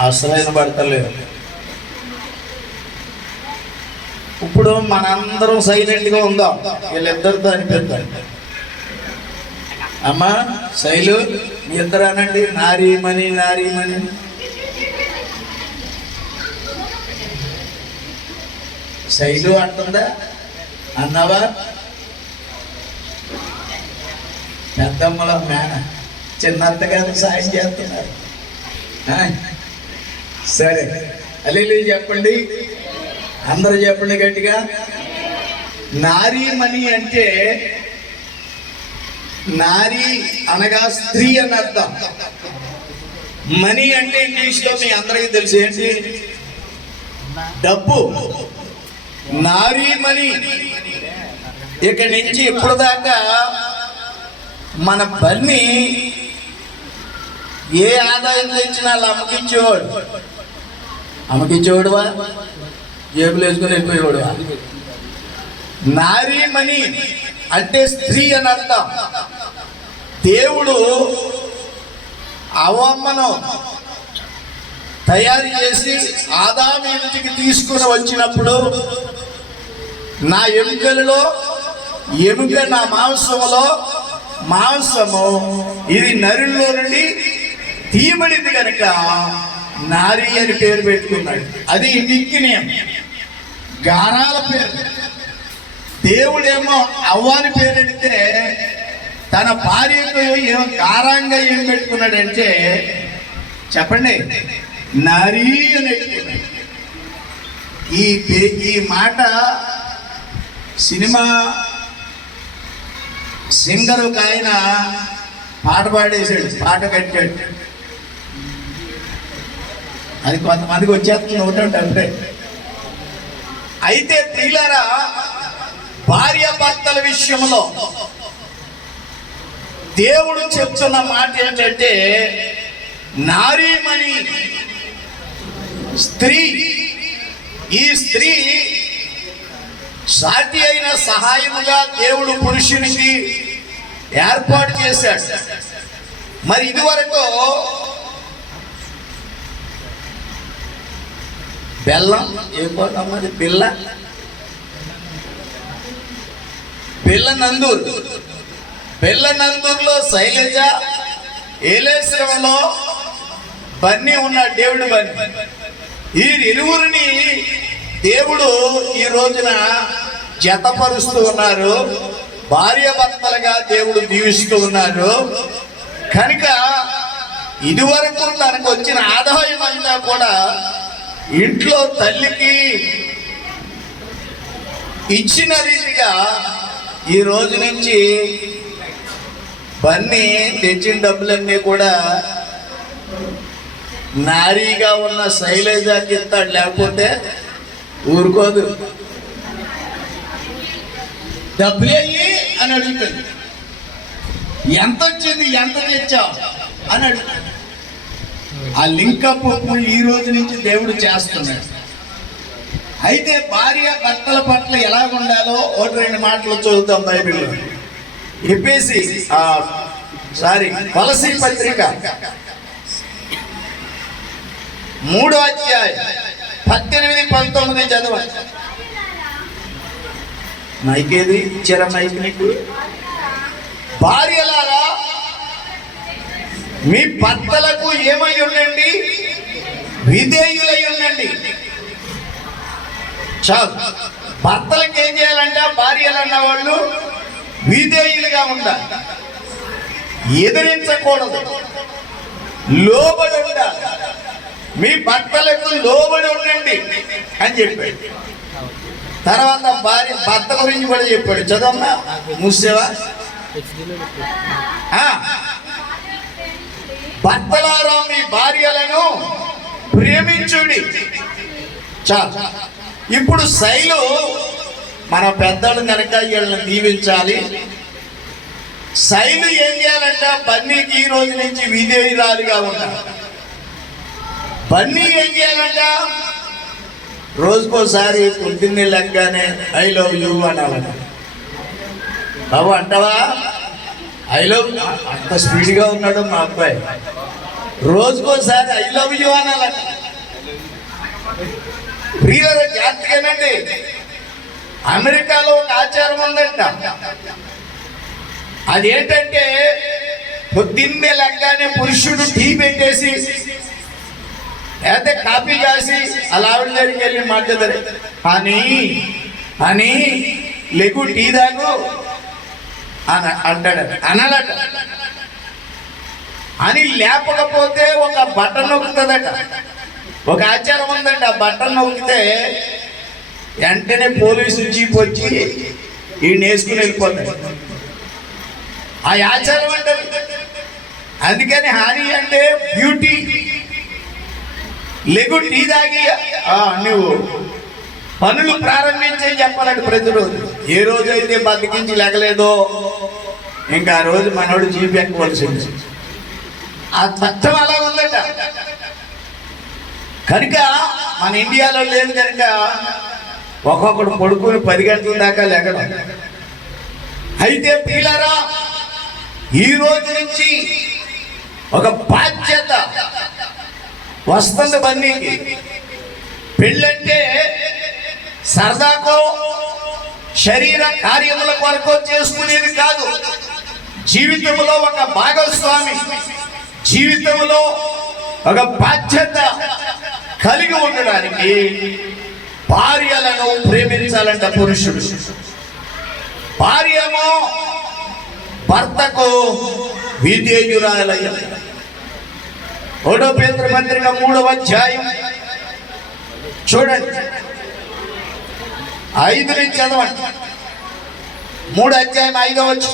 అసలైన పడతలేదు ఇప్పుడు మనందరం సైలెంట్గా ఉందాం. వీళ్ళిద్దరితో అనిపిద్దాం అమ్మా శైలు మీ ఇద్దరు అనండి. నారీమణి నారీమణి శైలు అంటుందా? అన్నావా? పెద్దమ్మల మేన. చిన్నత్తగారు సాయం చేస్తున్నారు. సరే. అల్లి చెప్పండి. అందరూ చెప్పండి గట్టిగా. నారీమణి అంటే నారీ అనగా స్త్రీ అని అర్థం. మనీ అంటే ఇంగ్లీష్లో మీ అందరికీ తెలుసు ఏంటి? డబ్బు. నారీమణి ఇక్కడి నుంచి ఇప్పుడు దాకా మన పని ఏ ఆదాయం తెచ్చినా వాళ్ళు అమ్మకించేవాడు అమ్మకిచ్చేవాడువా? జేబులు వేసుకొని వెళ్ళిపోయేవాడువా నారీమణి అంటే స్త్రీ అని అర్థం. దేవుడు అవమ్మను తయారు చేసి ఆదాము ఇంటికి తీసుకుని వచ్చినప్పుడు నా ఎముకలలో ఎముక నా మాంసములో మాంసము ఇది నరుల్లో నుండి తీయబడింది కనుక నారి అని పేరు పెట్టుకున్నాడు. అది నిక్కినేం గారాల పేరు. దేవుడేమో అవ్వాని పేరు తన భార్యకు ఏం గారంగా ఏం పెట్టుకున్నాడంటే చెప్పండి నారీ అని ఈ ఈ మాట సినిమా సింగర్ ఒక ఆయన పాట పాడేశాడు పాట కట్టాడు. అది కొంతమందికి వచ్చేస్తుంది ఒకటి అంటే అయితే ప్రియులారా భార్య భర్తల విషయంలో దేవుడు చెప్తున్న మాట ఏంటంటే నారీమణి స్త్రీ ఈ స్త్రీ సాటి అయిన సహాయముగా దేవుడు పురుషునికి ఏర్పాటు చేశాడు. మరి ఇదివరకు బెల్లం ఏ కోటమ్మది పిల్ల. పిల్ల నందూరు. పిల్ల నందూరులో శైలజ ఏలేశ్వరంలో బన్నీ ఉన్నాడు దేవుడు బన్నీ. ఈ ఇరువురిని దేవుడు ఈ రోజున జతపరుస్తూ ఉన్నారు. భార్య భర్తలుగా దేవుడు దీవిస్తూ ఉన్నారు. కనుక ఇదివరకు తనకు వచ్చిన ఆదాయం అంతా కూడా ఇంట్లో తల్లికి ఇచ్చిన రీతిగా ఈ రోజు నుంచి బన్నీ తెచ్చిన డబ్బులన్నీ కూడా నారీగా ఉన్న శైలజాకి ఇస్తాడు లేకపోతే ఊరుకోదు. డబ్బులేయి అని అడుగుతాడు. ఎంత వచ్చింది ఎంత తెచ్చావు? అని అడుగుతాడు. ఆ లింకప్ ఈ రోజు నుంచి దేవుడు చేస్తున్నాడు. అయితే భార్య భర్తల పట్ల ఎలా ఉండాలో ఒకటి రెండు మాటలు చదువుతాం బైబిల్ ఇప్పేసి సారీ వలసి పత్రిక. మూడో అధ్యాయం పద్దెనిమిది పంతొమ్మిది చదవ. మైకేది ఇచ్చారా మైక్ నీకు? భార్యలారా మీ భర్తలకు ఏమై ఉండండి? విధేయులై ఉండండి. చాలు. భర్తలకు ఏం చేయాలంటే? భార్యలు అన్న వాళ్ళు విధేయులుగా ఉండాలి. ఎదిరించకూడదు. లోబడి ఉండాలి మీ భర్తలకు లోబడి ఉండండి అని చెప్పాడు. తర్వాత భార్య భర్త గురించి కూడా చెప్పాడు. చదవమ్మా. ముసేవా? భర్తలారా మీ భార్యలను ప్రేమించుడి. చాలు. ఇప్పుడు శైలు మన పెద్దలు కనుక వీళ్ళని దీవించాలి. శైలు ఏం చేయాలంట? బన్నీకి ఈ రోజు నుంచి విధేయురాలుగా ఉండాలి. బన్నీ ఏం చేయాలంట? రోజుకోసారి పొద్దున్నే లెక్కనే ఐ లవ్ యూ అనాలంట. బాబు అంటావా? ఐ లవ్ అంత స్పీడ్గా ఉన్నాడు మా అబ్బాయి. రోజుకోసారి ఐ లవ్ యూ అనాలంట. ప్రియుల జాతకేనండి అమెరికాలో ఒక ఆచారం ఉందంట. అదేంటంటే పొద్దున్నే లెగ్గానే పురుషుడు టీ పెట్టేసి అయితే కాపీ కాసి అలా ఆవిడ దగ్గరికి వెళ్ళి మాట్లాడారు అని అని లెగు టీ తాగు. అని అంటాడు. అనలట. అని లేపకపోతే ఒక బట్టన్ నొక్కుతుందట. ఒక ఆచారం ఉందంట ఆ బటన్ నొక్కితే వెంటనే పోలీసు జీప్ వచ్చి ఈ వేసుకుని వెళ్ళిపోతాడు. ఆ ఆచారం అంటారు. అందుకని హాని అంటే బ్యూటీ లెగు టీ తాగి నువ్వు పనులు ప్రారంభించని చెప్పాలండి ప్రతిరోజు ఏ రోజు అయితే బతికించి లేకలేదో ఇంకా ఆ రోజు మనోడు జీపీ ఎక్కవలసింది. ఆ చట్టం అలా ఉందట. కనుక మన ఇండియాలో లేదు కనుక ఒక్కొక్కడు పడుకుని పది గంటల దాకా లేకడం అయితే పిల్లరా ఈ రోజు నుంచి ఒక బాధ్యత వస్తుంది బందీకి పెళ్ళంటే శరీర కార్యముల కొరకు చేసుకునేది కాదు. జీవితంలో ఒక భాగస్వామి జీవితంలో ఒక బాధ్యత కలిగి ఉండడానికి భార్యలను ప్రేమించాలంట పురుషుడు. భార్యమో భర్తకు విధేయురాలయ ఒకటో పేంద్ర పత్రిక మూడవ అధ్యాయం. చూడండి. ఐదు నుంచి చదవండి. మూడు అధ్యాయం ఐదో వచ్చి